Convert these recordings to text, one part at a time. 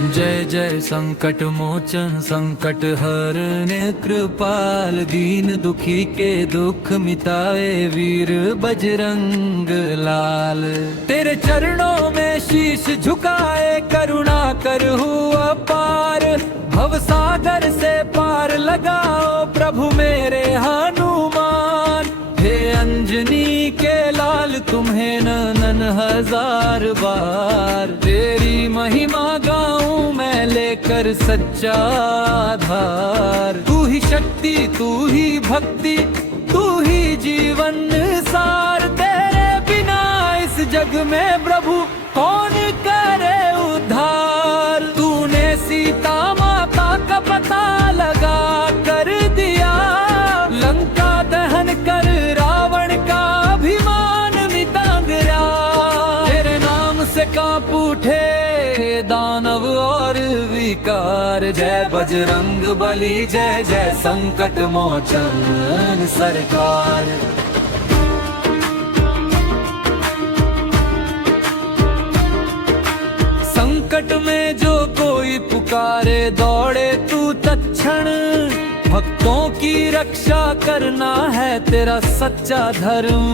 जय जय संकट मोचन संकट हरने कृपाल, दीन दुखी के दुख मिटाए वीर बजरंग लाल। तेरे चरणों में शीश झुकाए करुणा कर हुआ पार, भव सागर से पार लगाओ प्रभु मेरे हनुमान। हे अंजनी के लाल तुम्हें ननन हजार बार, तेरी महिमा गाऊं मैं लेकर सच्चा आधार। तू ही शक्ति तू ही भक्ति तू ही जीवन सार, तेरे बिना इस जग में प्रभु कौन करे उद्धार। तूने सीता माता का पता लगा कर दिया, लंका दहन कर रावण का अभिमान मिटा गया। तेरे नाम से कांप उठे दानव और विकार, जय बजरंग बली जय जय संकट मोचन सरकार। संकट में जो कोई पुकारे दौड़े तू तत्क्षण, भक्तों की रक्षा करना है तेरा सच्चा धर्म।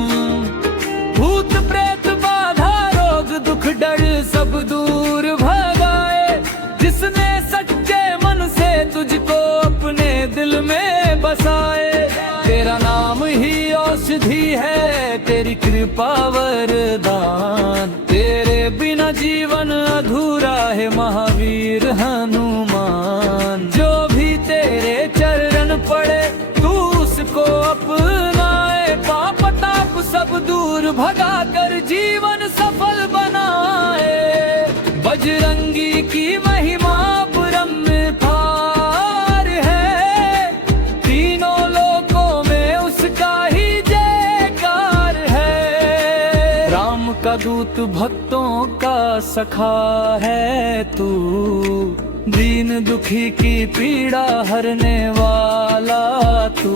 भूत प्रेत बाधा रोग दुख डर सब दूर भगाए, जिसने सच्चे मन से तुझको अपने दिल में बसाए। तेरा नाम ही औषधि है तेरी कृपा वरदान, तेरे बिना जीवन अधूरा है महावीर हनुमान। जो भी तेरे चरण पड़े तू उसको अपनाए, पाप ताप सब दूर भगा कर जीवन सफल बनाए। बजरंगी की महिमा परम्पार है, तीनों लोकों में उसका ही जयकार है। राम का दूत भक्तों का सखा है तू, दीन दुखी की पीड़ा हरने वाला तू।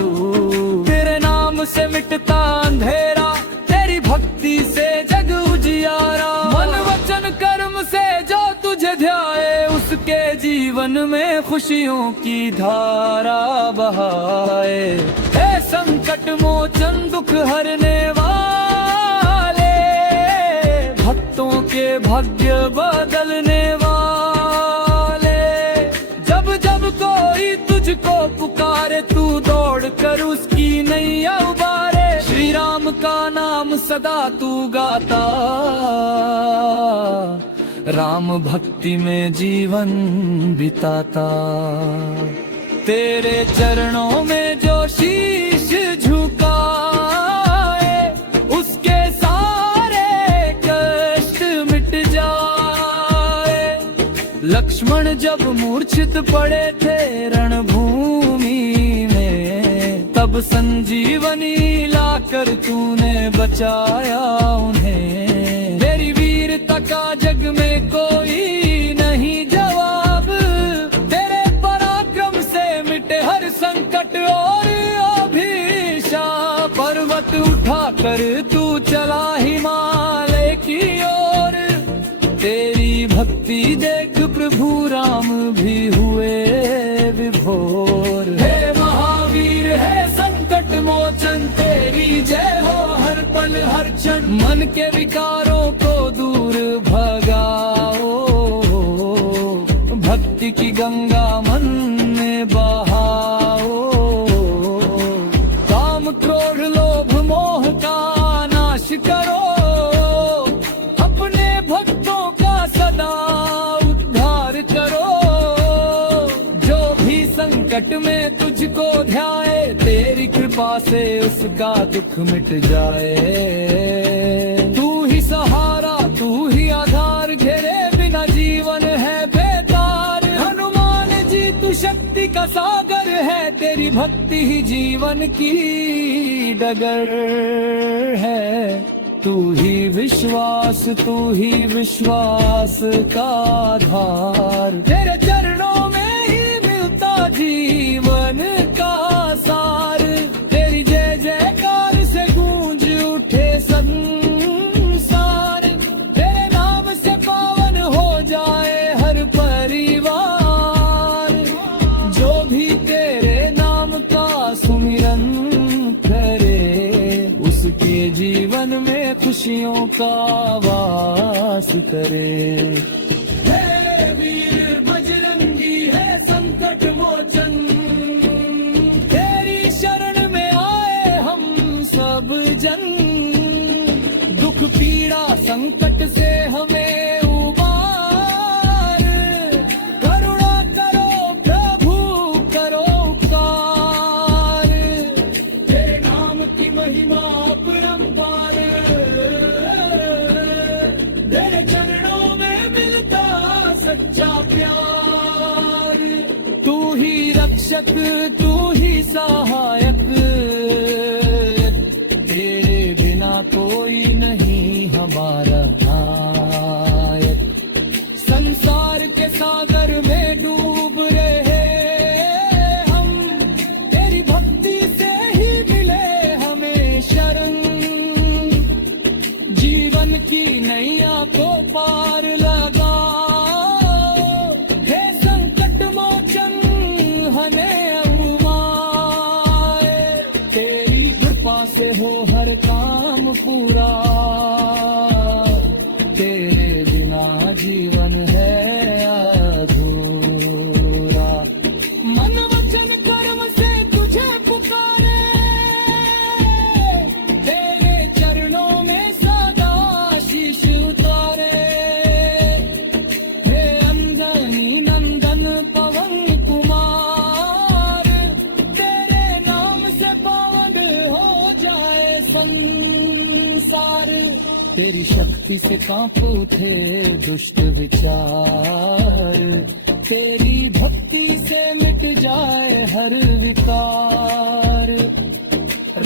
तेरे नाम से मिटता अंधेरा, तेरी भक्ति से जग उजियारा। मन वचन कर्म से जो तुझे ध्याए, उसके जीवन में खुशियों की धारा बहाए। हे संकट मोचन दुख हरने वाले, भक्तों के भाग्य बदलने वाले। जब जब कोई तुझको पुकारे तू दौड़ कर उसकी नैया उबारे। श्री राम का नाम सदा तू गाता, राम भक्ति में जीवन बिताता। तेरे चरणों में जो शीश झुकाए, उसके सारे कष्ट मिट जाए। लक्ष्मण जब मूर्छित पड़े थे रणभूमि में, तब संजीवनी लाकर तूने बचाया उन्हें। तेरी वीरता का जग में कोई नहीं जवाब, तेरे पराक्रम से मिटे हर संकट और अभिशाप। पर्वत उठाकर तू चला हिमालय की ओर, तेरी भक्ति देख प्रभु राम भी हुए विभोर। हे महावीर है संकट मोचन, तेरी जय हो हर पल हर क्षण। मन के विकारों को दूर भगाओ, भक्ति की गंगा मन में बहाओ। काम क्रोध लोभ मोह का नाश करो, अपने भक्तों का सदा उद्धार करो। जो भी संकट में तुझको ध्याए, तेरी कृपा से उसका दुख मिट जाए। तू ही सहारा तू ही आधार, घेरे बिना जीवन है बेकार। हनुमान जी तू शक्ति का सागर है, तेरी भक्ति ही जीवन की डगर है। तू ही विश्वास का आधार, तेरे चरणों में ही मिलता जीवन का सार। तेरी जय जयकार से गूंज उठे संसार, तेरे नाम से पावन हो जाए हर परी जीवन में खुशियों का वास करे। हे वीर बजरंगी है संकट मोचन, तेरी शरण में आए हम सब जन। दुख पीड़ा संकट से हमें उबार, करुणा करो प्रभु करो उपकार। तेरे नाम की महिमा अपरंपार, तेरे चरणों में मिलता सच्चा प्यार। तू ही रक्षक तू ही सहायक, तेरे बिना कोई नहीं हमारा नायक। संसार के सागर में डूब रहे हम, तेरी भक्ति से ही मिले हमें शरण। जीवन की नैया को पार लगा, हे संकट मोचन हमें अवमाए। तेरी कृपा से हो हर काम पूरा, तेरे बिना जीवन है अधूरा। मन वचन कर्म से तुझे पुकारे, तेरे चरणों में सदा शीश उतारे। हे अंजनी नंदन पवन कुमार, तेरे नाम से पावन हो जाए संसार। तेरी शक्ति से कांप उठे दुष्ट विचार, तेरी भक्ति से मिट जाए हर विकार।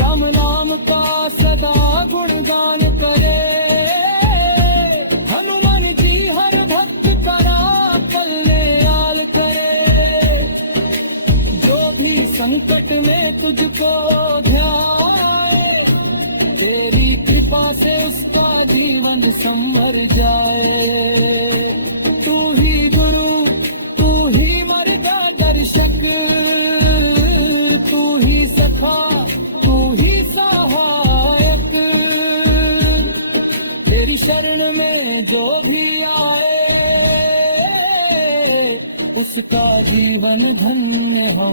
राम नाम का सदा गुणगान करे, हनुमान जी हर भक्त करा कल्याण करे। जो भी संकट में तुझको ध्याए, तेरी कृपा से उसका जीवन संवर जाए। तू ही गुरु तू ही मार्गदर्शक, तू ही सखा तू ही सहायक। तेरी शरण में जो भी आए, उसका जीवन धन्य हो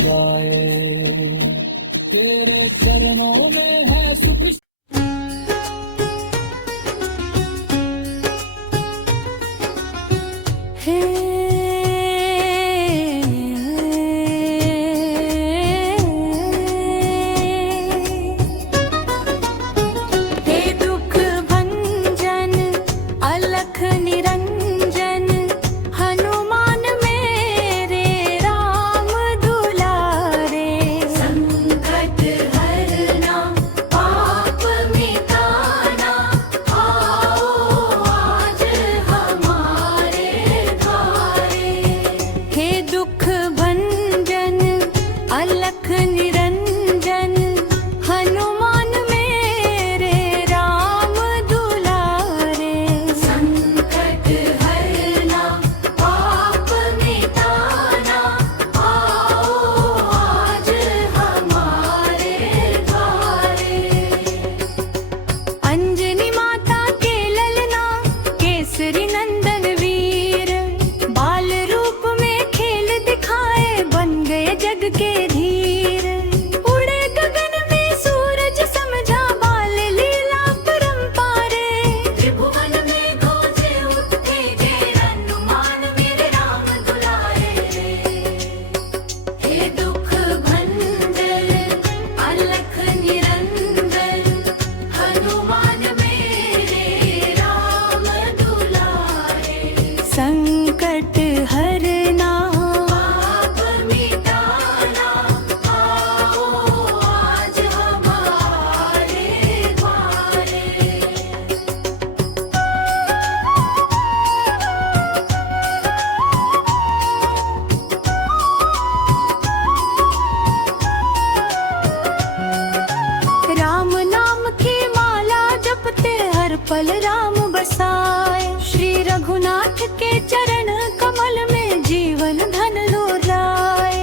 जाए। तेरे चरणों में है सुख। हे दुख भंजन अलख निरंजन, हनुमान मेरे राम दुलारे। संकट हरना पाप मिटाना, आओ आज हमारे द्वारे। हे दुख भंजन अलख निरंजन, हनुमान मेरे राम दुलारे। संकट हरना पाप मिटाना, आओ आज हमारे द्वारे। अंजनी माता के ललना केसरी नंदन वीर, बाल रूप में खेल दिखाए बन गए जग के धीर। उड़े गगन में सूरज समझा बाल लीला परंपारे। त्रिभुवन में गूंजे उठे जय हनुमान मेरे राम दुलारे। हे दुख भंजन अलख निरंजन, हनुमान मेरे राम दुलारे। संकट हरना पाप मिटाना, आओ आज हमारे द्वारे। राम नाम की माला जपते हर पल राम बसाए। श्री रघुनाथ के चरण कमल में जीवन धन लुटाए।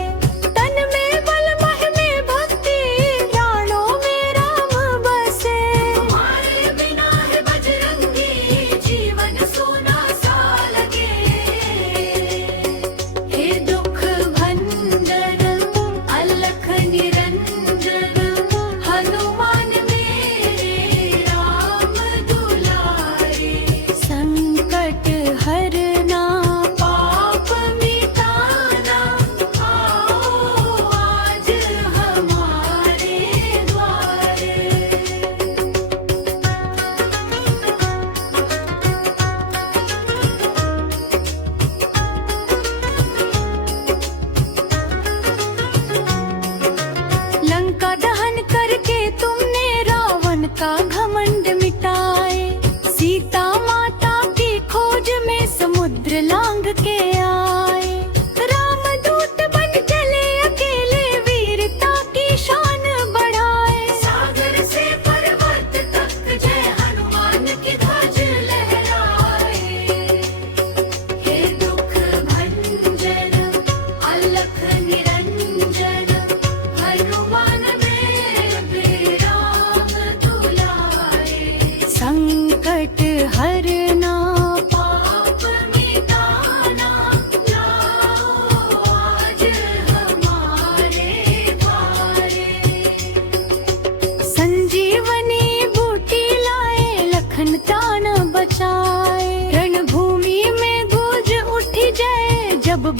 तन में बल मह में भक्ति, प्राणों में राम बसाए।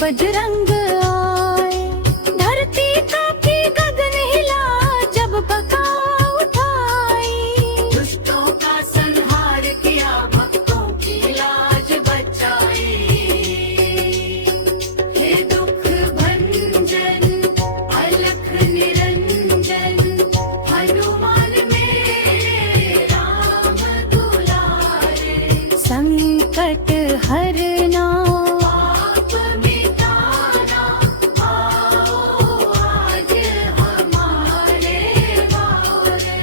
बजरंग आए। धरती कांपी गगन हिला जब बका उठाई। दुष्टों का संहार किया भक्तों की लाज बचाई। हे दुख भंजन अलख निरंजन हनुमान मेरे राम दुलारे। संकट हरना पाप मिटाना आओ आज हमारे द्वारे।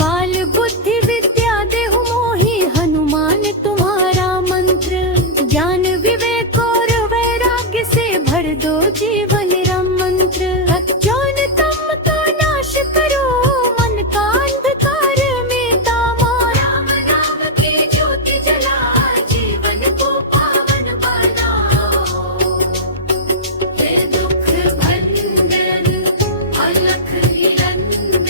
बाल बुद्धि विद्या देहु मोहि हनुमान तुम्हारा मंत्र। ज्ञान विवेक और वैराग्य से भर दो जीवन राम मंत्र। अज्ञान तम का नाश करो मन का अंधकार मिटाओ। राम नाम के ज्योति जला जीवन को पावन बनाओ। हे दुख भंजन अलख निरंजन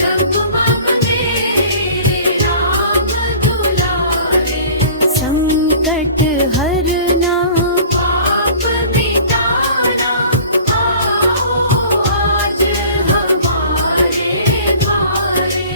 जग मम मेरे राम दुलारे। संकट हरना पाप मिटाना आओ आज हमारे द्वारे।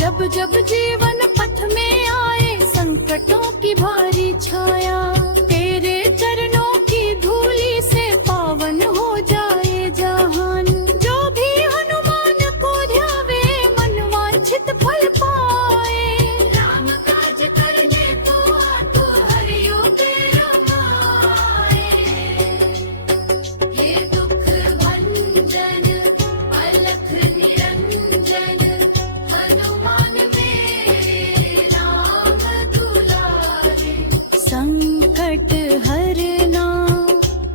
जब जब जीवन पथ में आए संकटों की भारी छाया। तेरे चरणों की धूली से पावन हो जाए जहान। जो भी हनुमान को ध्यावे मन वांछित फल पाए। राम काज करने को आतु हरियो के रमाए। हे दुख भंजन अलख निरंजन हनुमान मेरे राम दुलारे। संकट हरना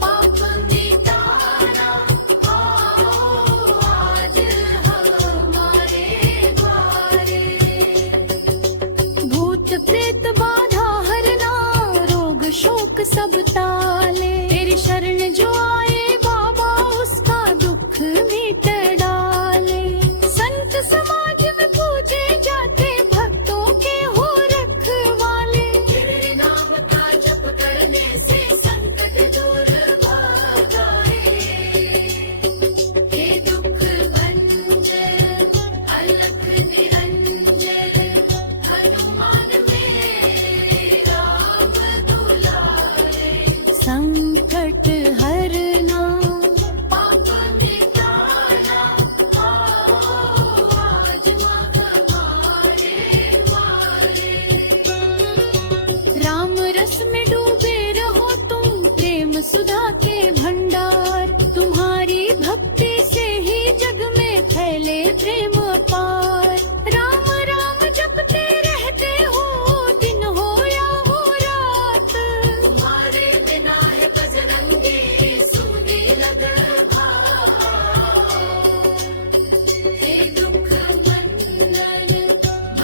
पाप मिटाना आओ आज हमारे द्वारे। भूत प्रेत बाधा हरना रोग शोक सब टाले। तेरी शरण जो आए बाबा उसका दुख मिट डाले। संत समाज में पूजे जाते भक्तों के हो रखवाले। तेरे नाम का जप करने से संकट दूर भागाए। हे दुख भंजन अलख निरंजन हनुमान मेरे राम दुलारे। संकट हरना पाप मिटाना आओ आज हमारे द्वारे। राम रस में डूबे रहो तुम प्रेम सुधा के भंडार। तुम्हारी भक्ति से ही जग में फैले प्रेम अपार। राम राम जपते रहते हो दिन हो या हो रात। तुम्हारे बिना है बजरंगी सूदी लग भाव। हे दुख भंजन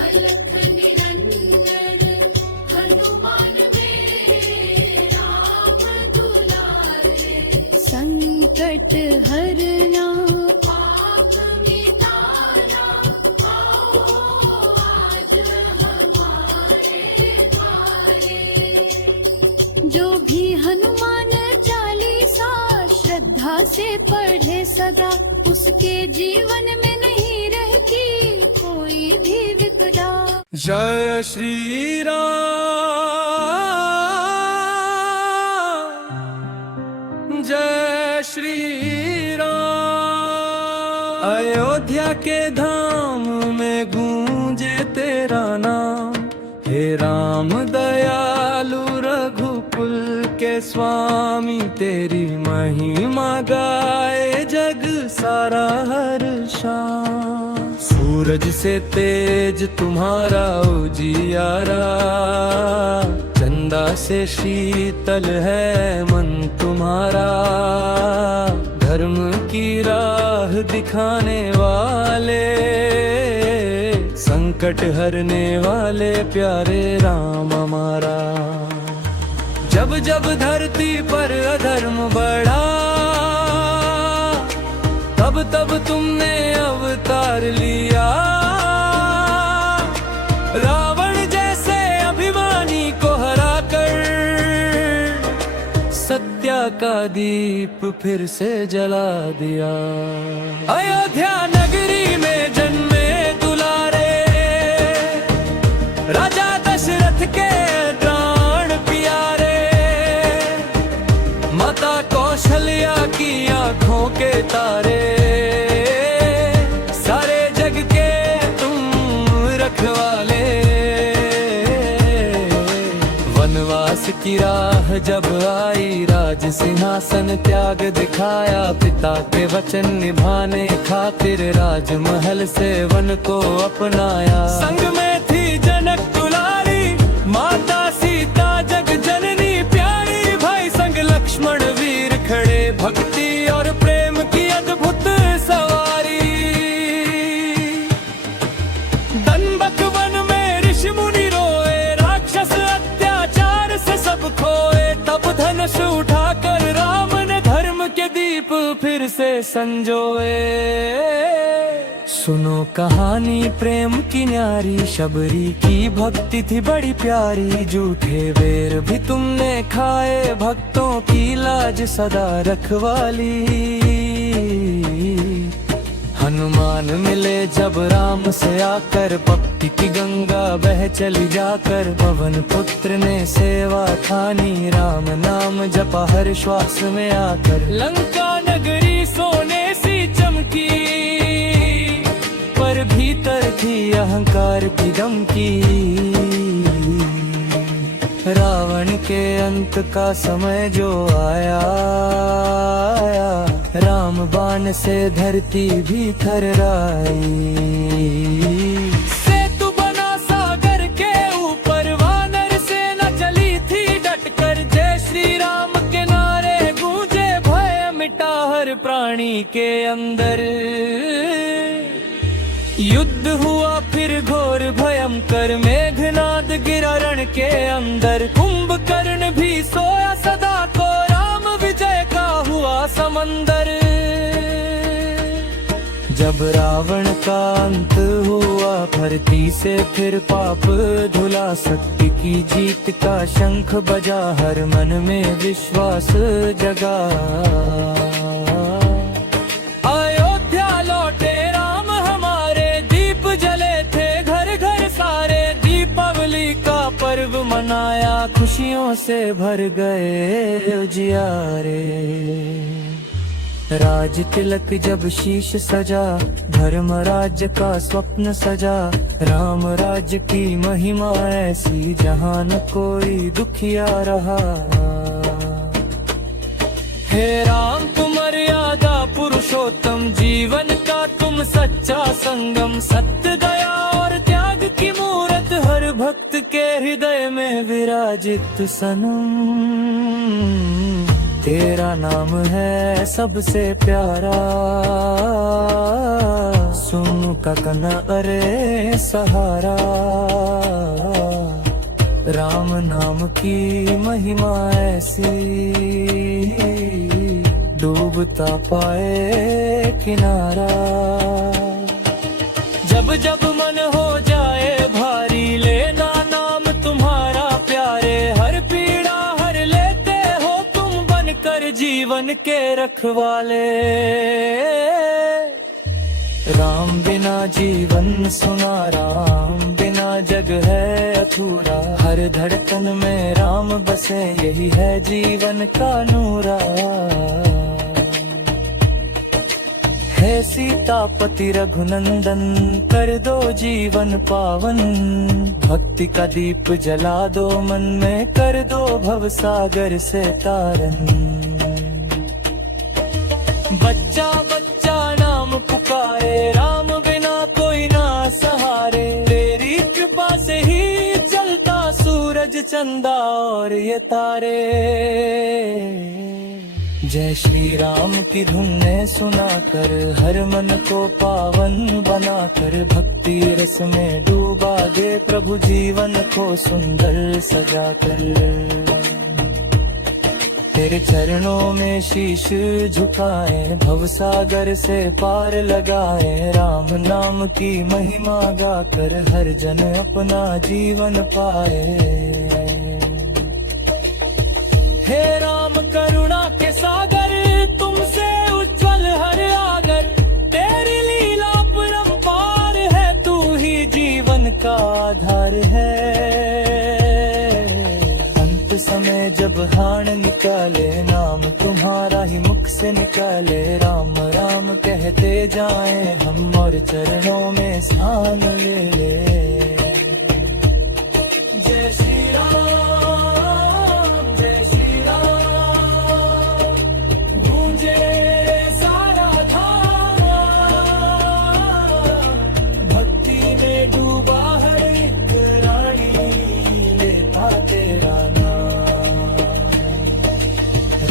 अलख निरंजन हनुमान मेरे राम दुलारे। संकट हरना पाप मिटाना आओ आज हमारे द्वारे। जो भी हनुमान चालीसा श्रद्धा से पढ़े सदा उसके जीवन में नहीं रहती कोई भी विपदा। जय श्री राम जय श्री राम। अयोध्या के धाम में गूंजे तेरा नाम। हे राम दयालु रघुकुल के स्वामी। तेरी महिमा गाए जग सारा हर शाम। सूरज से तेज तुम्हारा उजियारा। चंदा से शीतल है मन तुम्हारा। धर्म की राह दिखाने वाले, संकट हरने वाले प्यारे राम हमारा। जब जब धरती पर अधर्म बढ़ा, तब तुमने अवतार लिया। रावण जैसे अभिमानी को हराकर सत्य का दीप फिर से जला दिया। अयोध्या नगरी में जन्मे दुलारे राजा दशरथ के प्राण प्यारे, माता कौशल्या की आंखों के तारे, सारे जग के तुम रखवाले। वनवास की राह जब आई, राज सिंहासन त्याग दिखाया, पिता के वचन निभाने खातिर राजमहल से वन को अपनाया। संग में थी जनक दुलारी, माता सीता जग जननी प्यारी, भाई संग लक्ष्मण वीर खड़े, भक्ति और प्रेम की अद्भुत सवारी। दंबक वन में ऋषि मुनि रोए, राक्षस अत्याचार से सब खोए, तब धनुष उठाकर राम ने धर्म के दीप फिर से संजोए। सुनो कहानी प्रेम की न्यारी, शबरी की भक्ति थी बड़ी प्यारी, झूठे बेर भी तुमने खाए, भक्तों की लाज सदा रखवाली। हनुमान मिले जब राम से आकर, भक्ति की गंगा बह चली जाकर, पवन पुत्र ने सेवा ठानी, राम नाम जपा हर श्वास में आकर। लंका नगरी सोने सी चमकी, पर भीतर थी अहंकार की धमकी। रावण के अंत का समय जो आया, राम बाण से धरती भी थर्राई। सेतु बना सागर के ऊपर, वानर सेना चली थी डटकर, जय श्री राम के नारे गूंजे, भय मिटा हर प्राणी के अंदर। युद्ध हुआ फिर घोर भयंकर, मेघनाद गिरा रण के अंदर, कुंभकर्ण भी सोया सदा को, राम विजय का हुआ समंदर। जब रावण का अंत हुआ, धरती से फिर पाप धुला, सत्य की जीत का शंख बजा, हर मन में विश्वास जगा। अयोध्या लौटे राम हमारे, दीप जले थे घर घर सारे, दीपावली का पर्व मनाया, खुशियों से भर गए उजियारे। राज तिलक जब शीश सजा, धर्म राज्य का स्वप्न सजा, राम राज्य की महिमा ऐसी, जहां न कोई दुखिया रहा। हे राम तुम मर्यादा पुरुषोत्तम, जीवन का तुम सच्चा संगम, सत्य दया और त्याग की मूरत, हर भक्त के हृदय में विराजित सनम। तेरा नाम है सबसे प्यारा, सुन का कना अरे सहारा। राम नाम की महिमा ऐसी, डूबता पाए किनारा। जब जब मन हो जाए भारी, लेना नाम तुम्हारा प्यारे, हर पीड़ा हर लेते हो तुम, बनकर जीवन के रखवाले। राम बिना जीवन सुना, राम बिना जग है अधूरा, हर धड़कन में राम बसे, यही है जीवन का नूरा। हे सीतापति रघुनंदन, कर दो जीवन पावन, भक्ति का दीप जला दो मन में, कर दो भव सागर से तारन। बच्चा बच्चा नाम पुकारे, राम बिना कोई ना सहारे, तेरी कृपा से ही चलता सूरज चंदा और ये तारे। जय श्री राम की धुन ने सुनाकर, हर मन को पावन बनाकर, भक्ति रस में डूबा दे प्रभु जीवन को सुंदर सजाकर। तेरे चरणों में शीश झुकाए, भवसागर से पार लगाए। राम नाम की महिमा गाकर हर जन अपना जीवन पाए। हे राम करुणा के सागर, तुमसे उज्जवल हर आगर। तेरी लीला परंपार है, तू ही जीवन का आधार है। अंत समय जब हाण निकाले, नाम तुम्हारा ही मुख से निकाले। राम राम कहते जाएं हम, और चरणों में स्थान ले ले। जय श्री राम, जय श्री राम, गूंजे सारा धाम। भक्ति में डूबा हर एक रानी, लेता तेरा नाम।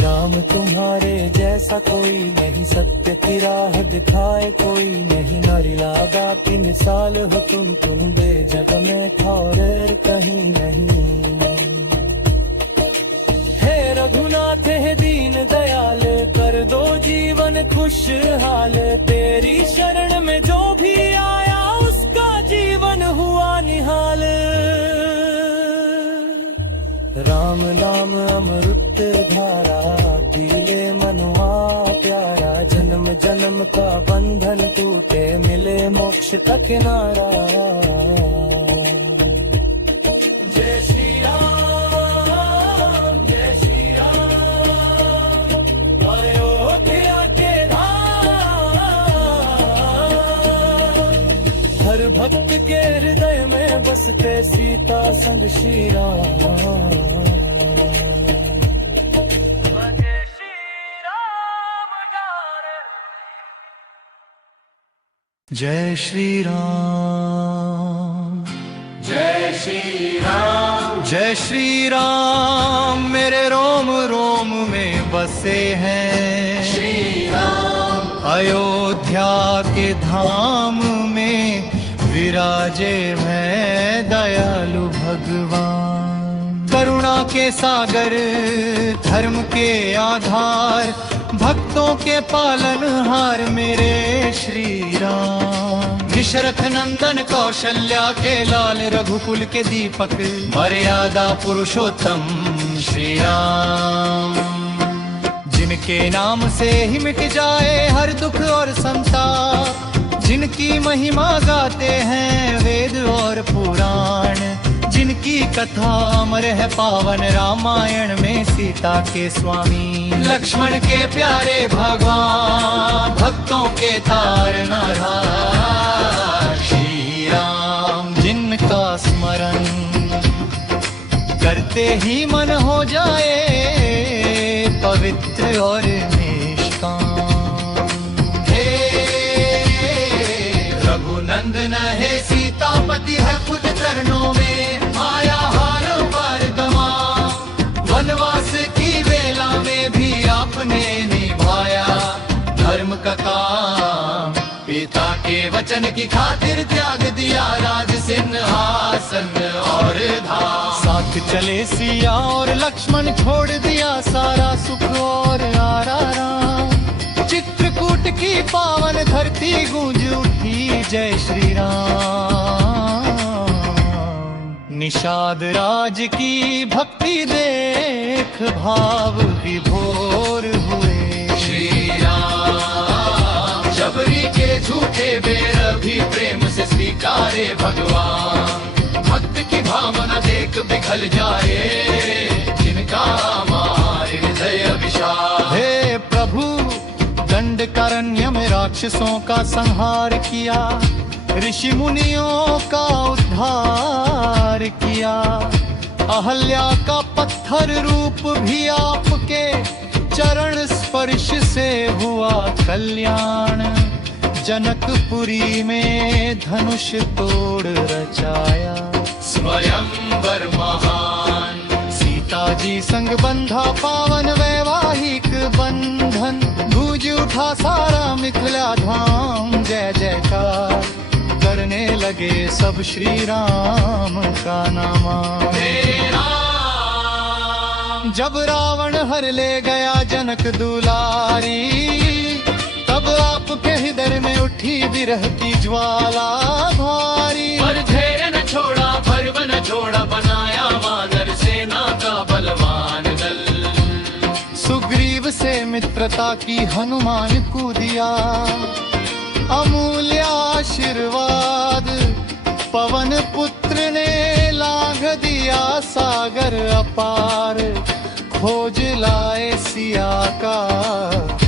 राम तुम्हारे जैसा कोई नहीं, सत्य की राह दिखाए कोई नहीं। नरिला बाकी मिसाल हो तुम बेजग में खौर कहीं नहीं। हे रघुनाथ हे दीन दयाल, कर दो जीवन खुशहाल। तेरी शरण में जो भी आया, उसका जीवन हुआ निहाल। राम नाम अमृत धारा, पीले मनुआ प्यारा। जन्म जन्म का बंधन टूटे, मिले मोक्ष का किनारा। जय श्री राम, जय श्री राम, अयोध्या के धाम। हर भक्त के हृदय में बसते सीता संग श्री राम। जय श्री राम, जय श्री राम, जय श्री राम, मेरे रोम रोम में बसे हैं श्री राम। अयोध्या के धाम में विराजे हैं दयालु भगवान। करुणा के सागर, धर्म के आधार, भक्तों के पालनहार मेरे श्री राम। दशरथ नंदन कौशल्या के लाल, रघुकुल के दीपक, मर्यादा पुरुषोत्तम श्री राम। जिनके नाम से ही मिट जाए हर दुख और संताप, जिनकी महिमा गाते हैं वेद और पुराण। जिनकी कथा अमर है पावन, रामायण में सीता के स्वामी, लक्ष्मण के प्यारे भगवान, भक्तों के तारनहार श्री राम। जिनका स्मरण करते ही मन हो जाए पवित्र और निष्काम। हे रघुनंदन है सीतापति है खुद चरणों में, माया हार पर गमा। वनवास की वेला में भी आपने निभाया धर्म का काम। पिता के वचन की खातिर त्याग दिया राज सिंहासन और धाम। साथ चले सिया और लक्ष्मण, छोड़ दिया सारा सुख और आराम। चित्रकूट की पावन धरती गूंज उठी जय श्री राम। निषाद राज की भक्ति देख भाव विभोर हुए श्री राम। शबरी के झूठे बेर भी प्रेम से स्वीकारे भगवान। भक्त की भावना देख पिघल जाए जिनका मारे हृदय विशाल। हे प्रभु, दंडकारण्य में राक्षसों का संहार किया, ऋषि मुनियों का उद्धार किया। अहल्या का पत्थर रूप भी आपके चरण स्पर्श से हुआ कल्याण। जनकपुरी में धनुष तोड़ रचाया स्वयंवर महान। सीता जी संग बंधा पावन वैवाहिक बंधन। गूंज उठा सारा मिथिला धाम, जय जयकार करने लगे सब श्री राम का नामा। जब रावण हर ले गया जनक दुलारी, तब आपके हृदय में उठी विरह की ज्वाला भारी। पर धैर्य न छोड़ा, पर्व न छोड़ा, बनाया वानर सेना का बलवान दल। सुग्रीव से मित्रता की हनुमान को दिया अमूल्य आशीर्वाद। पवन पुत्र ने लांघ दिया सागर अपार, खोज लाए सिया का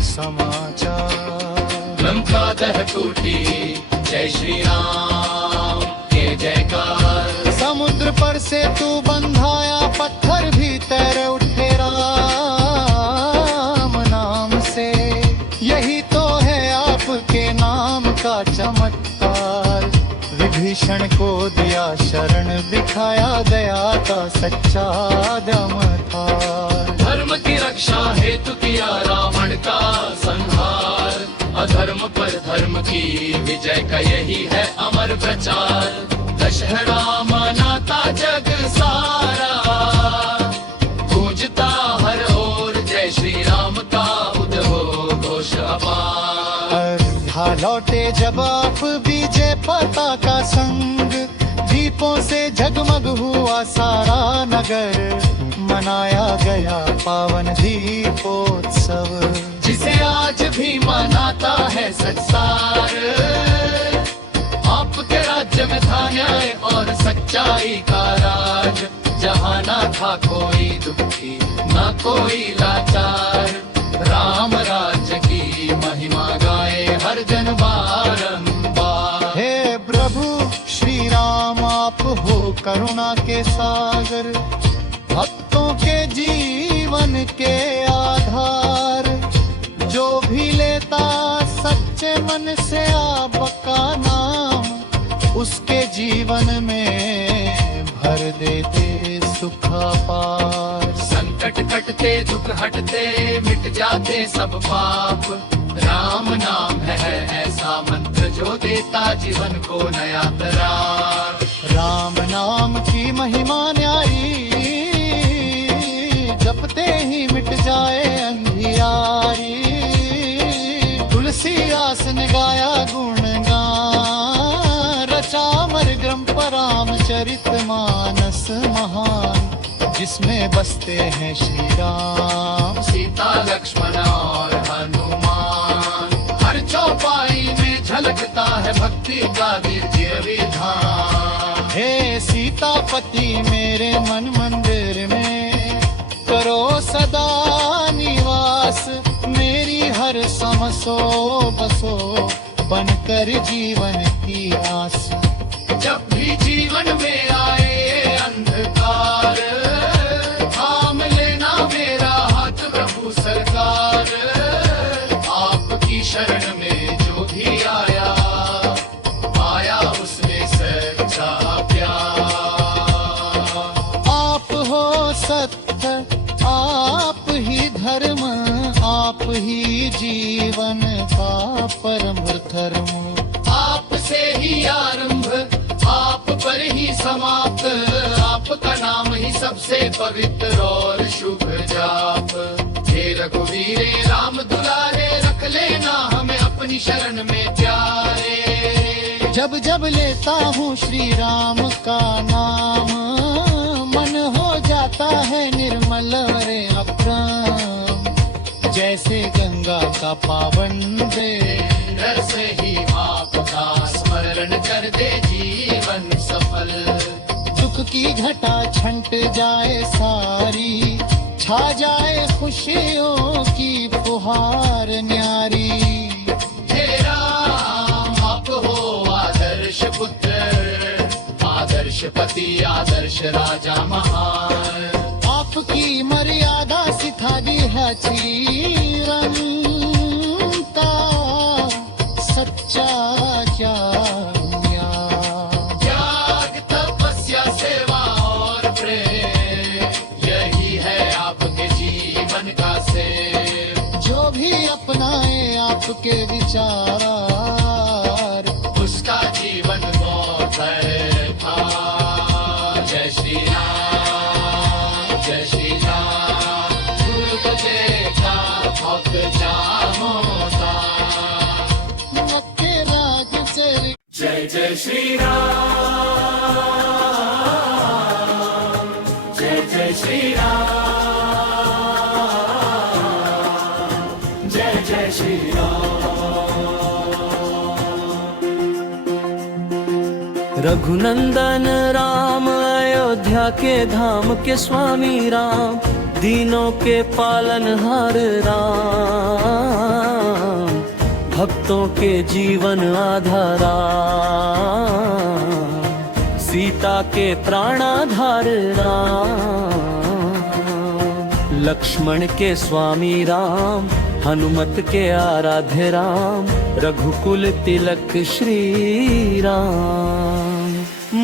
समाचार। लंका दह टूटी, जय श्री राम के जयकार। समुद्र पर से तू बंधाया, पत्थर भी तैर उठे राम नाम से। यही तो है आपके नाम का चमत्कार। विभीषण को दिया शरण, दिखाया दया का सच्चा दमधार। धर्म की रक्षा हेतु किया रावण का संहार। अधर्म पर धर्म की विजय का यही है अमर प्रचार। दशहरा मनाता जग सारा, गूंजता हर ओर जय श्री राम का उद्घोष घोष अपार। लौटे जब आप विजय पताका संग, दीपों से जगमग हुआ सारा नगर। मनाया गया पावन दीपोत्सव, जिसे आज भी मनाता है संसार। आपके राज्य में था न्याय और सच्चाई का राज। जहाँ ना था कोई दुखी, ना कोई लाचार। राम राज्य की महिमा गाए हर जन बारंबार। हे प्रभु श्री राम आप हो करुणा के सागर, भक्तों के जीवन के आधार। जो भी लेता सच्चे मन से आपका नाम, उसके जीवन में भर देते सुख अपार। संकट कटते दुख हटते, मिट जाते सब पाप। राम नाम है ऐसा मंत्र जो देता जीवन को नया तरार। राम नाम की महिमा न्यारी, जपते ही मिट जाए अंधियारी। तुलसीदास ने गाया गुणगान, रचा अमर ग्रंथ रामचरित मानस महान। जिसमें बसते हैं श्री राम, सीता लक्ष्मण और हनुमान। हर चौपाई में झलकता है भक्ति का दिव्य विधान। हे सीतापति मेरे मन मंदिर में, करो सदा निवास। मेरी हर समसो बसो, बनकर जीवन की आस। जब भी जीवन में आए अंधकार, थाम लेना मेरा हाथ प्रभु सरकार। आपकी शरण में जो भी आया, पाया उसमें सच्चा प्यार। आप हो सत्य, आप ही धर्म, आप ही जीवन का परम धर्म। आपसे ही आरंभ, आप पर ही समाप्त। आपका नाम ही सबसे पवित्र और शुभ जाप। हे रघुवीरे राम दुलारे, रख लेना हमें अपनी शरण में प्यारे। जब जब लेता हूँ श्री राम का नाम, मन हो जाता है निर्मल रे अप्रम। जैसे गंगा का पावन दे, डर से ही आपका स्मरण कर दे जीवन सफल। दुख की घटा छंट जाए सारी, छा जाए खुशियों की फुहार न्यारी। हे राम आप हो आदर्श पुत्र, आदर्श पति, आदर्श राजा महान। आपकी मर्यादा सिखा दी है चीरम का, सच्चा क्या त्याग तपस्या सेवा और प्रेम, यही है आपके जीवन का सेव। जो भी अपनाए आपके विचार, उसका जीवन बहुत था। जय श्री राम, जय श्री राम। श्री राम, जय जय श्री राम, जय जय श्री राम। रघुनंदन राम, अयोध्या के धाम के स्वामी राम, दीनों के पालनहार राम, भक्तों के जीवन आधारा, सीता के प्राणाधार राम, लक्ष्मण के स्वामी राम, हनुमत के आराध्य राम, रघुकुल तिलक श्री राम,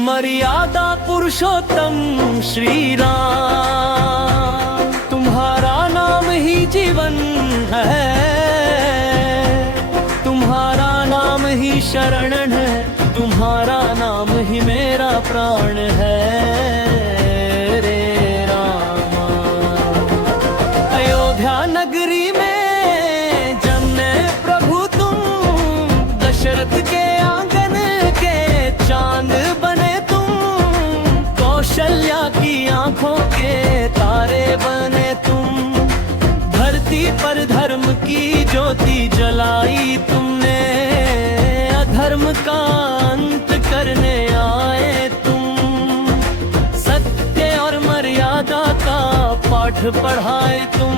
मर्यादा पुरुषोत्तम श्री राम, तुम्हारा नाम ही जीवन है, तुम्हारा नाम ही शरण है, तुम्हारा नाम ही मेरा प्राण है रे रामा। अयोध्या नगरी में जन्मे प्रभु तुम, दशरथ के आंगन के चांद बने तुम, कौशल्या की आंखों के तारे बने तुम, धरती पर धर्म की ज्योति जलाई तुमने, अधर्म का अंत करने आए तुम, सत्य और मर्यादा का पाठ पढ़ाए तुम,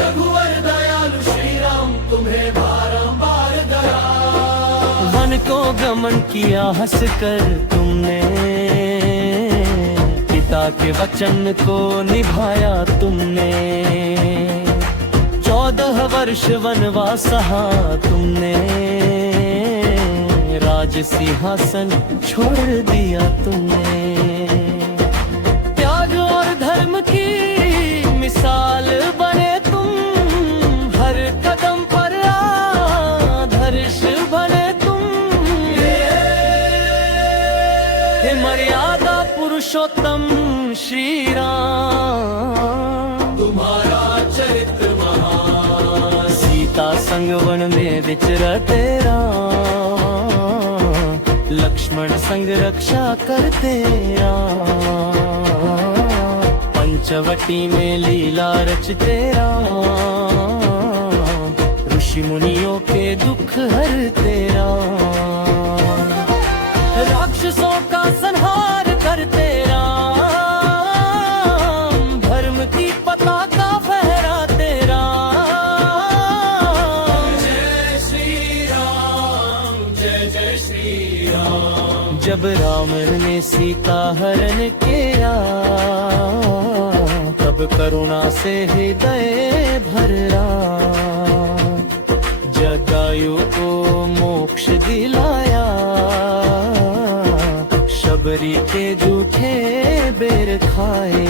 रघुवर दयालु श्री राम, तुम्हें बारंबार दया। वन को गमन किया हंस कर तुमने, पिता के वचन को निभाया तुमने, 14 वर्ष वनवास सहा तुमने, राज सिंहासन छोड़ दिया तुमने, त्याग और धर्म की मिसाल बने तुम, हर कदम पर आदर्श बने तुम, हे मर्यादा पुरुषोत्तम श्री राम, तुम्हारा चरित्र महान, सीता संग वन में विचरते राम, लक्ष्मण संग रक्षा करते राम, पंचवटी में लीला रचते राम, ऋषि मुनियों के दुख हरते राम, राक्षसों का संहार करते राम, धर्म की पताका फहराते राम, जय श्री राम, जय जय श्री राम। जब रावण ने सीता हरण किया, तब करुणा से हृदय भरा, जटायु को मोक्ष दिलाया, शबरी के जूठे बेर खाए,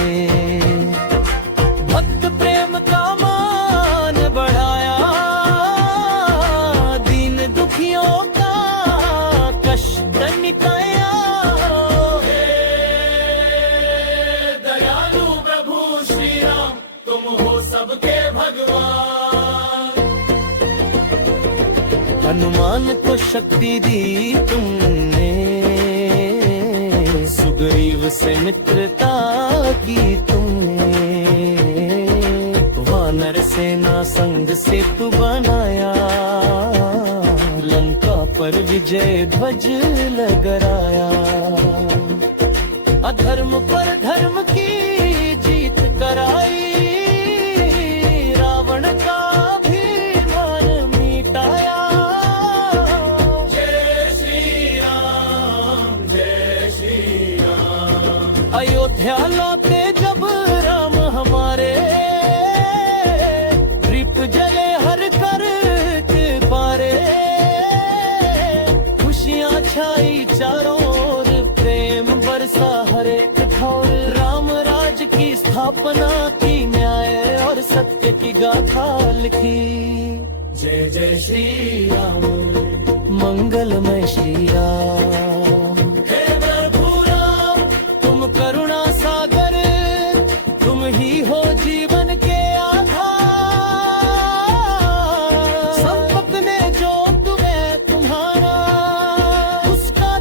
भक्त प्रेम का मान बढ़ाया, दीन दुखियों का कष्ट मिटाया, दयालु प्रभु श्री राम, तुम हो सबके भगवान। हनुमान को शक्ति दी तुमने, सुग्रीव से मित्रता की तुमने, वानर सेना संग सेतु बनाया, लंका पर विजय ध्वज लगराया, अधर्म पर धर्म की जीत कराई, रावण का अभिमान मिटाया, जय श्री राम, जय श्री राम। अयोध्या लौटे जब राम हमारे, दीप जले हर कर के पारे, खुशियाँ छाई चारों ओर, प्रेम बरसा हर एक ठौर, राम राज की स्थापना की, न्याय और सत्य की गाथा लिखी, जय जय श्री राम, मंगलमय श्री राम। हे प्रभु राम, तुम करुणा सागर, तुम ही हो जीवन के आधार, संपत में जो तुम्हें तुम्हारा, उसका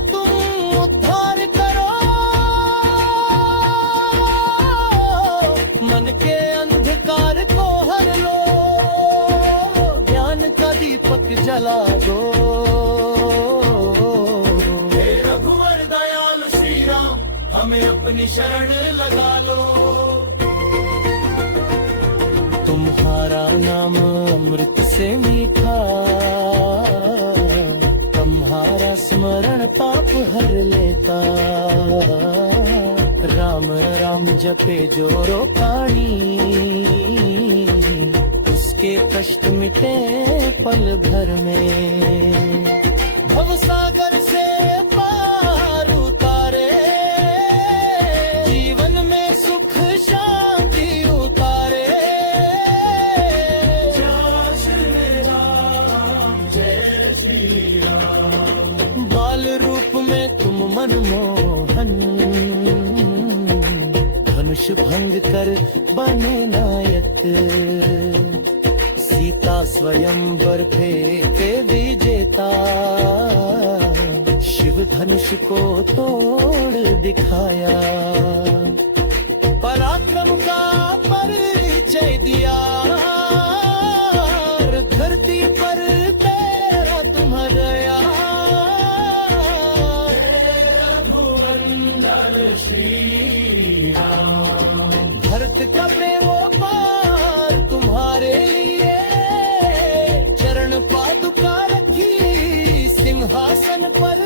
जला दो। हे रघुवर दयालु श्री राम, हमें अपनी शरण लगा लो। तुम्हारा नाम अमृत से मीठा, तुम्हारा स्मरण पाप हर लेता। राम राम जपे जो रोकाणी, उसके कष्ट मिटे पल भर में। भवसागर से पार उतारे, जीवन में सुख शांति उतारे। जय श्री राम, जय श्री राम। बाल रूप में तुम मनमोहन, धनुष भंग कर बने नायक। सीता स्वयंवर फेंके विजेता, शिव धनुष को तोड़ दिखाया। पराक्रम का परिचय दिया, धरती पर तेरा तुम्हारा। रघुवंदन श्री राम, भरत का प्रेमोपार तुम्हारे लिए, चरण पादुका रखी सिंहासन पर।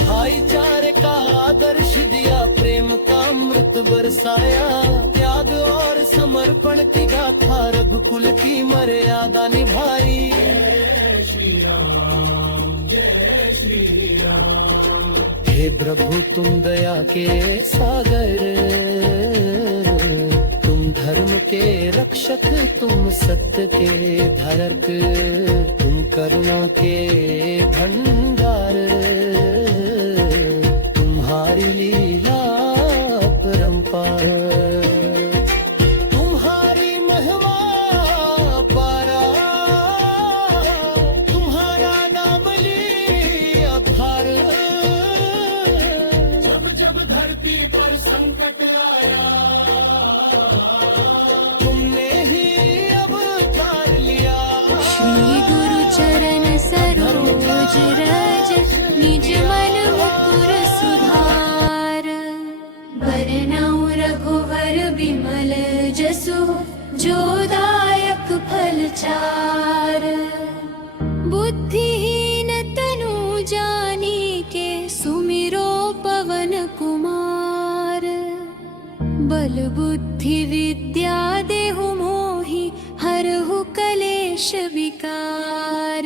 भाईचारे का आदर्श दिया, प्रेम का अमृत बरसाया। त्याग और समर्पण की गाथा, रघुकुल की मर्यादा निभाई। जय श्री राम, जय श्री राम। हे प्रभु तुम दया के सागर, तुम धर्म के रक्षक, तुम सत्य के धारक, तुम करुणा के भंडार। तुम्हारी लीला परंपार, तुम्हारी महिमा पारा। तुम्हारा नाम लिया भार, जब जब धरती पर संकट आया, तुमने ही अवतार लिया। श्री गुरु चरण सरोज रज, निज मन मुकुर सुधार। बरनउँ रघुवर बिमल जसु, जो दायक फल चार। बुद्धिहीन तनु जानिके, सुमिरो पवन कुमार। बल बुद्धि विद्या देहु मोहि, हरहु कलेश विकार।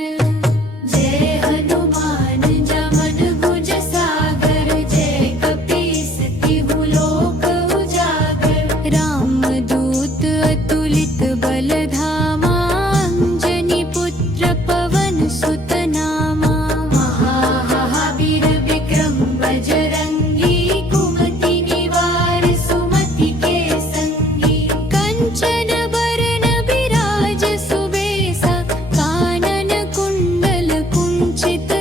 जय हनुमान ज्ञान गुज सागर, जय कपीस तिहु लोक उजागर। राम दूत अतुलित बल धामा, अंजनी पुत्र पवन सुत नामा। महावीर विक्रम बजरंगी, कुमति निवार सुमति के संगी। कंचन बरन बिराज सुबेसा, कानन कुंडल कुंचित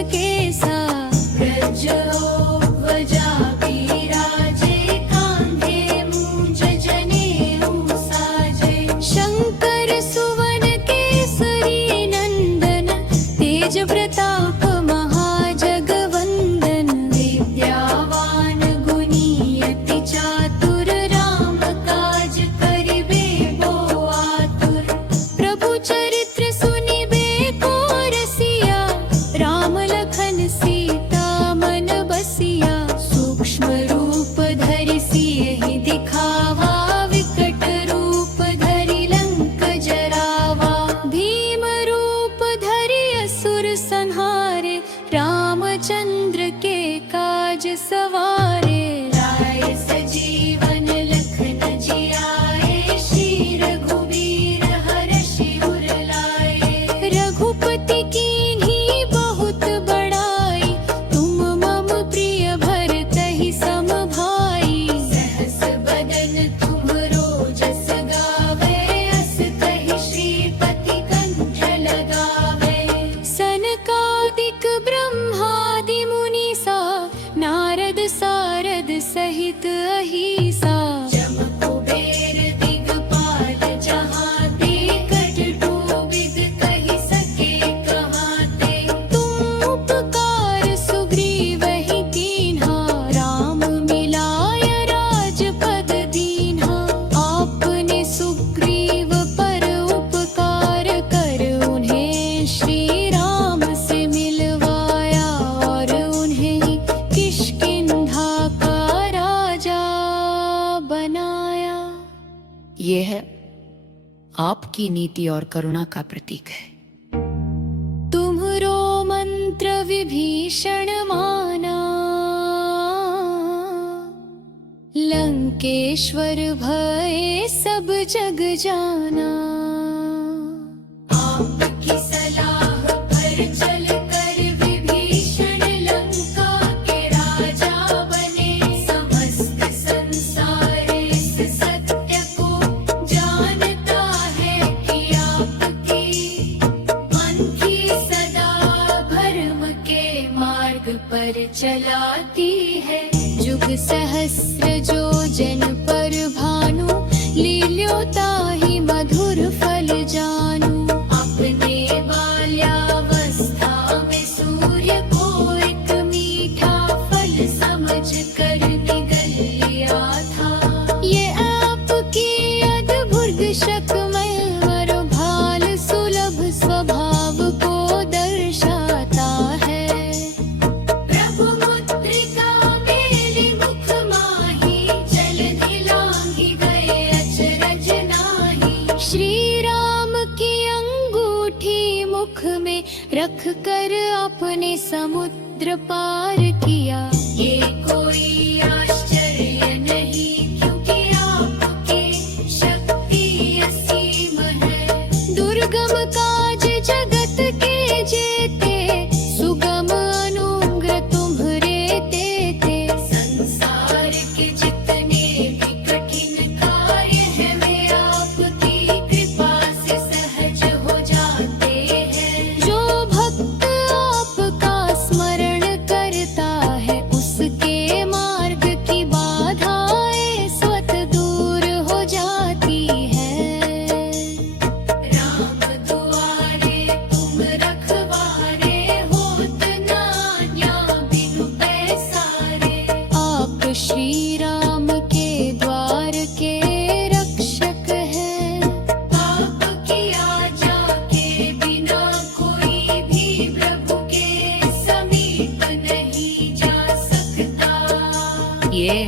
ये है आपकी नीति और करुणा का प्रतीक है। तुम्हरो मंत्र विभीषण माना, लंकेश्वर भय सब जग जाना। आपकी सलाह पर चल कर विभीषण लंका के राजा बने। समस्त संसार इस सत्य को जानता है कि आपकी मन की सदा भरम के मार्ग पर चलाती है। जुग सहस्र जो जन पर भानु, लील्योता ही मधुर फल जानू। अपने बाल्यावस्था में सूर्य को एक मीठा फल समझ कर निगल लिया था। ये आपकी अद्भुत शक्मय वर भाल सुलभ स्वभाव को दर्शाता है। प्रभु मुद्रिका मेरी मुख माही, जलधि लांघि गए अचरज नाही। श्री राम की अंगूठी मुख में रख कर आपने समुद्र पार किया। ये कोई आश्चर्य नहीं, क्योंकि आपकी शक्ति असीम है। दुर्गम काज जगत के जेते, सुगम अनुग्रह तुम्हरे देते। संसार के जितने भी कठिन कार्य हैं, वे आपकी कृपा से सहज हो जाते हैं। जो भक्त आपका स्मरण करता है, उसके मार्ग की बाधाएं स्वत दूर हो जाती है। राम दुआरे तुम रखवारे, होत नान्या बिनु पैसारे। आप श्री राम के द्वार के रक्षक हैं। पाप किया जाके बिना कोई भी प्रभु के समीप नहीं जा सकता। ये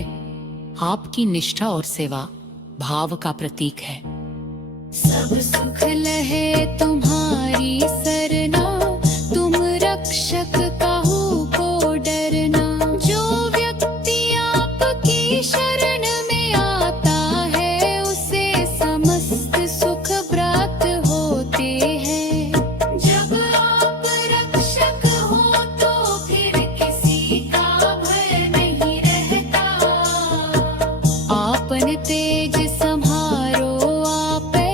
आपकी निष्ठा और सेवा भाव का प्रतीक है। सब सुख लहे तुम्हारी सरना, तुम रक्षक काहू को डरना। जो व्यक्ति आपकी शरण में आता है, उसे समस्त सुख प्राप्त होते हैं। जब आप रक्षक हो तो फिर किसी का भय नहीं रहता। आपन तेज संहारो आपे,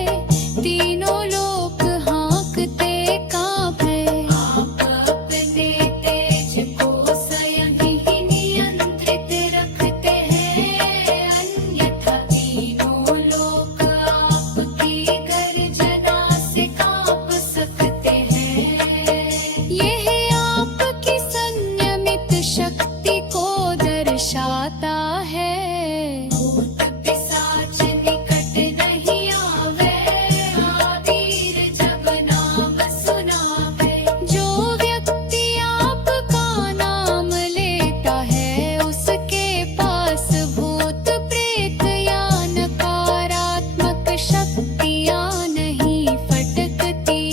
तीनों लोक हाँकते कांपे। आप अपने तेज को स्वयं ही नियंत्रित रखते हैं, अन्यथा तीनों लोक आपकी गर्जना से कांप सकते हैं। यह आपकी संयमित शक्ति को दर्शाता है। भूत पिशाच निकट नहीं आवे, आवीर जब नाम सुनावे। जो व्यक्ति आपका नाम लेता है, उसके पास भूत प्रेत या नकारात्मक शक्तियां नहीं फटकती।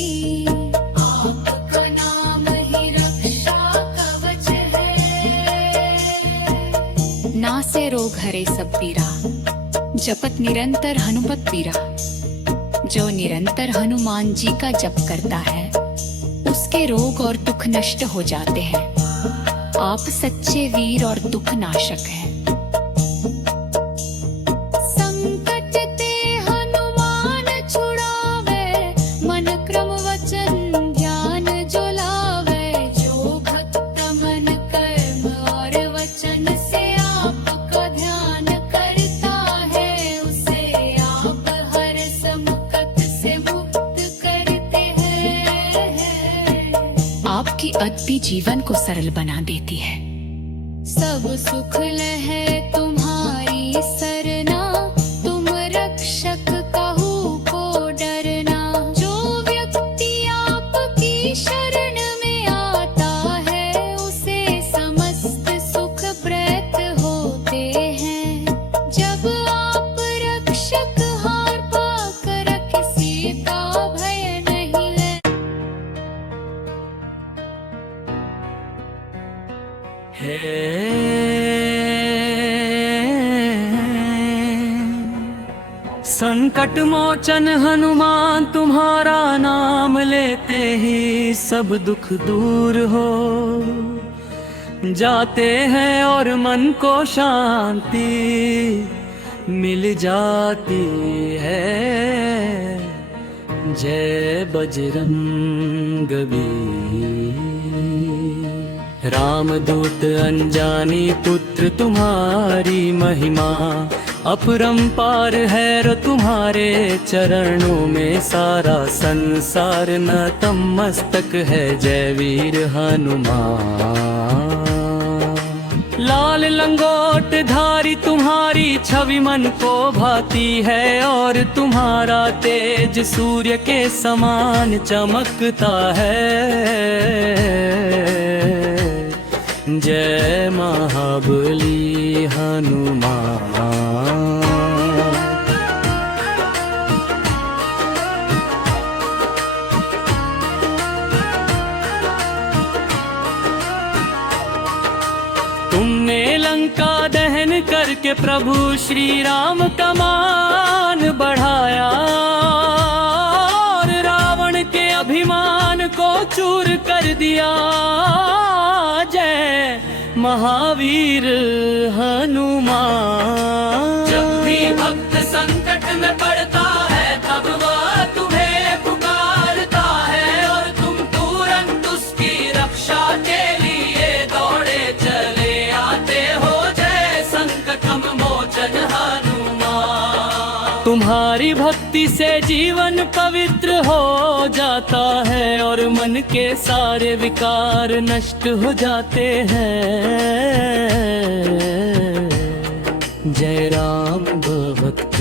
आपका नाम ही रक्षा कवच है। नासे रोग हरे सब पीरा, जपत निरंतर हनुमत पीरा। जो निरंतर हनुमान जी का जप करता है, उसके रोग और दुख नष्ट हो जाते हैं। आप सच्चे वीर और दुख नाशक हैं। संकट ते हनुमान छुड़ावे, मन क्रम वचन ध्यान जो लावे। जो भक्त मन कर्म और वचन से आपका ध्यान करता है, उसे आप हर संकट से मुक्त करते हैं। आपकी अद्भुत जीवन को सरल बना देती है। सब सुख लहे तुम्हारी सरना, तुम रक्षक काहू को डरना। जो व्यक्ति आपकी शरण में आता है, उसे समस्त सुख प्राप्त होते हैं। जब आप रक्षक हार संकट मोचन हनुमान तुम्हारा नाम लेते ही सब दुख दूर हो जाते हैं और मन को शांति मिल जाती है। जय बजरंग बली। रामदूत अनजानी पुत्र तुम्हारी महिमा अपरंपार है रो तुम्हारे चरणों में सारा संसार नतमस्तक है। जय वीर हनुमान। लाल लंगोट धारी तुम्हारी छवि मन को भाती है और तुम्हारा तेज सूर्य के समान चमकता है। जय महाबली हनुमान। तुमने लंका दहन करके प्रभु श्री राम का मान बढ़ाया और रावण के अभिमान को चूर कर दिया। जय महावीर हनुमान। जब भी भक्त संकट में पड़ता है तब वह तुम्हें पुकारता है और तुम तुरंत उसकी रक्षा के लिए दौड़े चले आते हो। जय संकट मोचन हनुमान। तुम्हारी भक्ति से जीवन पवित्र हो जाता है और मन के सारे विकार नष्ट हो जाते हैं। जय राम भक्त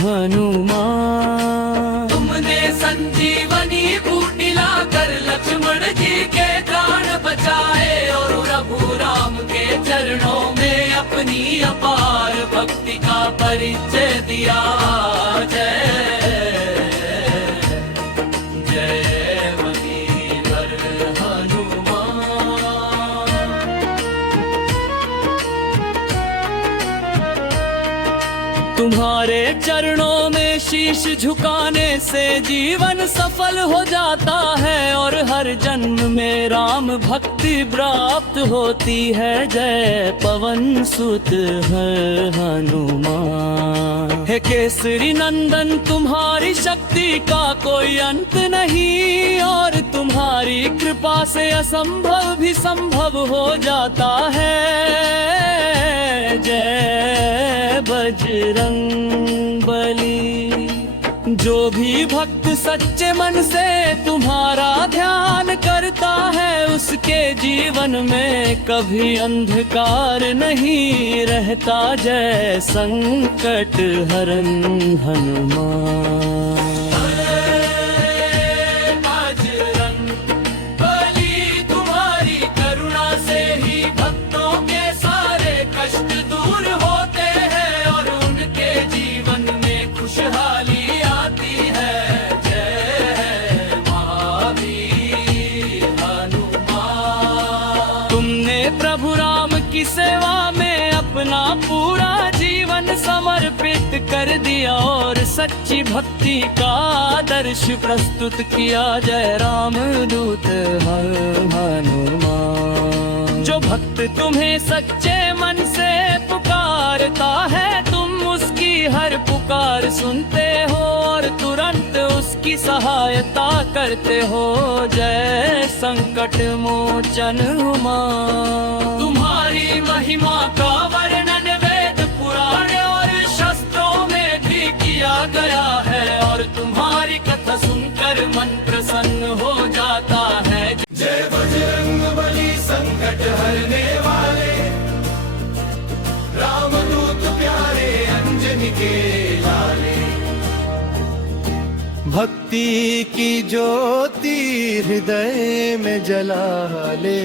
हनुमान। तुमने संजीवनी बूटी लाकर लक्ष्मण जी के प्राण बचाए और प्रभु राम के चरणों में अपनी अपार भक्ति का परिचय दिया। तुम्हारे चरणों में शीश झुकाने से जीवन सफल हो जाता है और हर जन्म में राम भक्ति प्राप्त होती है। जय पवन सुत हनुमान। हे केसरी नंदन तुम्हारी शक्ति का कोई अंत नहीं और तुम्हारी कृपा से असंभव भी संभव हो जाता है। जय बजरंग बली। जो भी भक्त सच्चे मन से तुम्हारा ध्यान करता है उसके जीवन में कभी अंधकार नहीं रहता। जय संकट हरन हनुमान। प्रभु राम की सेवा में अपना पूरा जीवन समर्पित कर दिया और सच्ची भक्ति का आदर्श प्रस्तुत किया। जय राम दूत हनुमान। जो भक्त तुम्हें सच्चे मन से पुकारता है तुम उसकी हर पुकार सुनते हो और तुरंत उसकी सहायता करते हो। जय संकट मोचन हनुमान। तुम्हारी महिमा का वर्णन वेद पुराण और शास्त्रों में भी किया गया है और तुम्हारी कथा सुनकर मन प्रसन्न हो जाता है। जय बजरंग बली संकट हरने वाले रामदूत प्यारे अंजनी के लाले। भक्ति की ज्योति हृदय में जला ले।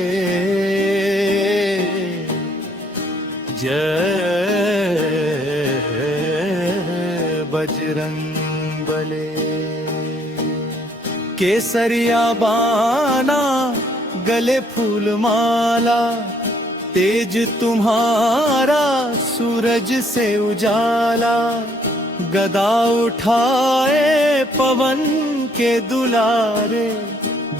जय बजरंग बले। केसरिया बाना गले फूल माला तेज तुम्हारा सूरज से उजाला। गदा उठाए पवन के दुलारे,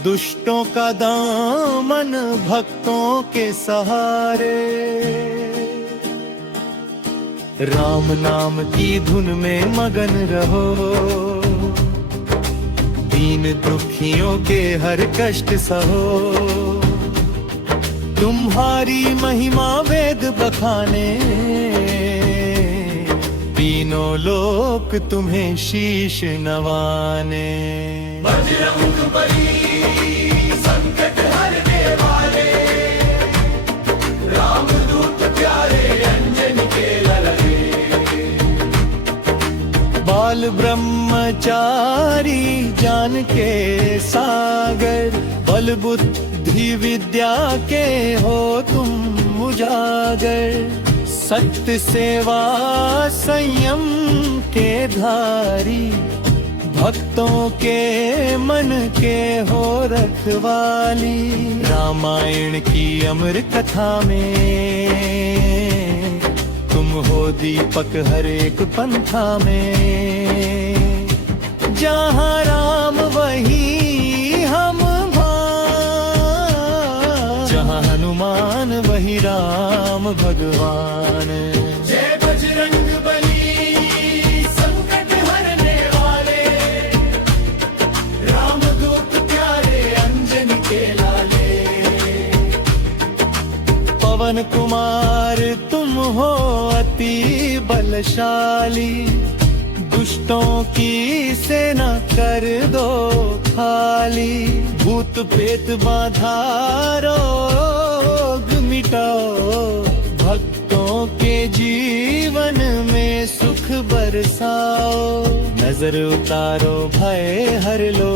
दुष्टों का दामन भक्तों के सहारे। राम नाम की धुन में मगन रहो, दीन दुखियों के हर कष्ट सहो। तुम्हारी महिमा वेद बखाने, तीनों लोक तुम्हें शीश नवाने। बजरंग बली संकट हरने वाले, रामदूत प्यारे अंजनी के ललने। बाल ब्रह्मचारी जान के सागर, बल बुद्धि विद्या के हो तुम उजागर। सत्य सेवा संयम के धारी, भक्तों के मन के हो रखवाली। रामायण की अमर कथा में तुम हो दीपक हर एक पंथा में। जहाँ राम वही हम भान, जहाँ हनुमान वही राम भगवान। जय बजरंग बली संकट हरने वाले, रामदूत प्यारे अंजनी के लाले। पवन कुमार तुम हो अति बलशाली, दुष्टों की सेना कर दो खाली। भूत प्रेत बाधा रोग मिटाओ, भक्तों के जीवन में सुख बरसाओ। नजर उतारो भय हर लो,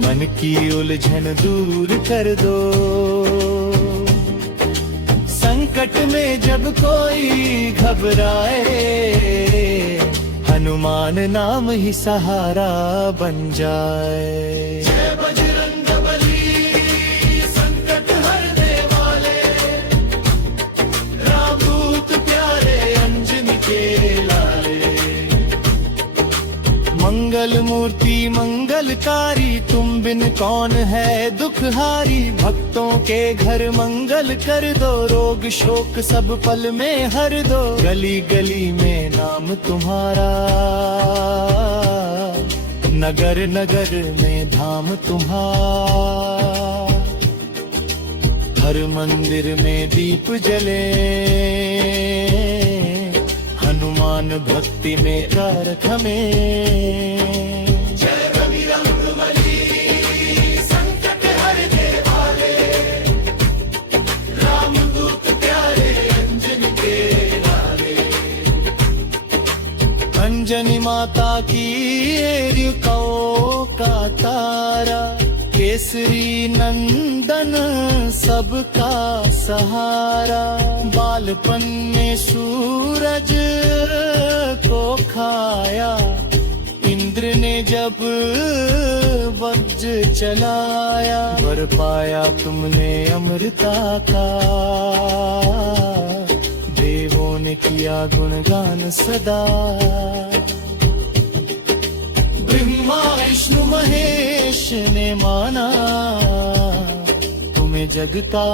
मन की उलझन दूर कर दो। संकट में जब कोई घबराए, हनुमान नाम ही सहारा बन जाए। जय बजरंग बली संकट हरने वाले, रामदूत प्यारे अंजनी के लाले। मंगल मूर्ति मंगलकारी, तुम बिन कौन है दुखहारी। भक्तों के घर मंगल कर दो, रोग शोक सब पल में हर दो। गली गली में नाम तुम्हारा, नगर नगर में धाम तुम्हारा। हर मंदिर में दीप जले, हनुमान भक्ति में कारक हमें। जय बजरंग बली संकट हरने वाले, रामदूत प्यारे अंजनी के लाले। अंजनी माता की एरियो का तारा, केसरी नंदन सबका सहारा। बालपन में सूरज को खाया, इंद्र ने जब वज्र चलाया। वर पाया तुमने अमृता का, देवों ने किया गुणगान सदा। ब्रह्मा विष्णु महेश ने माना, तुम्हें जग का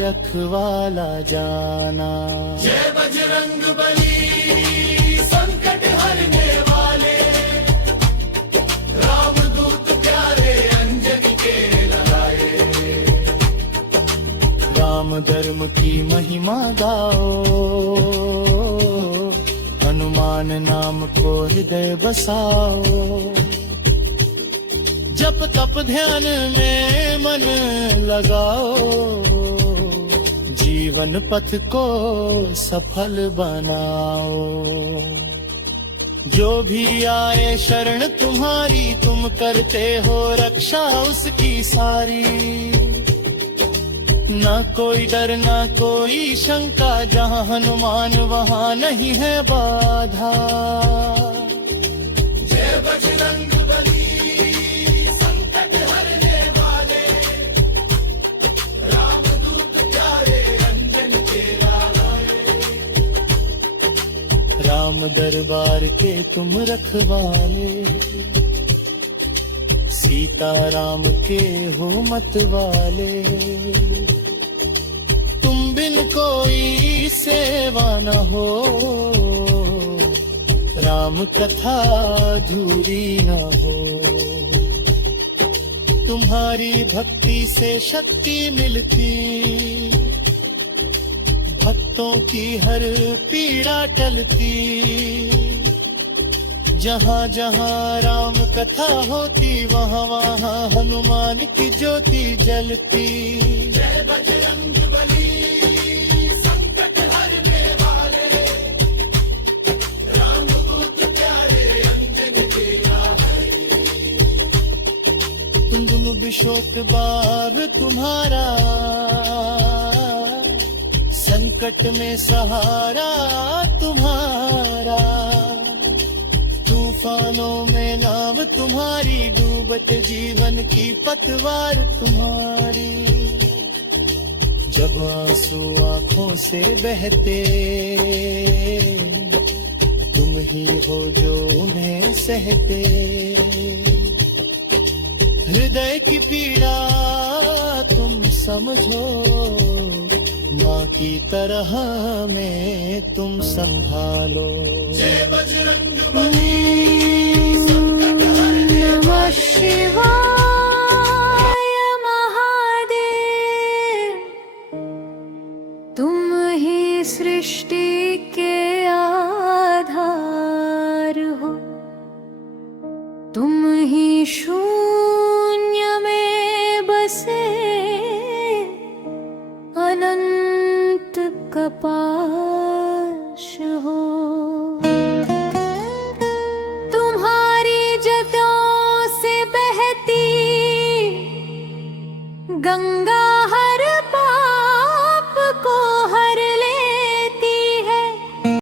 रखवाला जाना। जय बजरंग बली संकट हरने वाले, रामदूत प्यारे अंजनी के लाए। राम धर्म की महिमा गाओ, हनुमान नाम को हृदय बसाओ। जप तप ध्यान में मन लगाओ, जीवन पथ को सफल बनाओ। जो भी आए शरण तुम्हारी, तुम करते हो रक्षा उसकी सारी। ना कोई डर ना कोई शंका, जहाँ हनुमान वहाँ नहीं है बाधा। जय बजरंग बली संकट हरने वाले, रामदूत प्यारे अंजनी के लाले। राम दरबार के तुम रखवाले, सीता राम के हो मतवाले। तुम बिन कोई सेवा न हो, राम कथा अधूरी न हो। तुम्हारी भक्ति से शक्ति मिलती, भक्तों की हर पीड़ा टलती। जहाँ जहाँ राम कथा होती, वहाँ वहाँ हनुमान की ज्योति जलती। जय बजरंग बली, संकट हरने वाले, राम दूत प्यारे अंजन तेरा हरे। तुम बिशोत बाग तुम्हारा, संकट में सहारा तुम्हारा। तूफानों में नाव तुम्हारी, डूबत जीवन की पतवार तुम्हारी। जब आंसू आंखों से बहते, तुम ही हो जो उन्हें सहते। हृदय की पीड़ा तुम समझो, माँ की तरह में तुम संभालो। जय बजरंग बली, संकट हरने नमः वाले, शिवाय महादेव। तुम ही सृष्टि के आधार हो, तुम ही शून्य में बसे अनंत कपाश हो। तुम्हारी जटाओं से बहती गंगा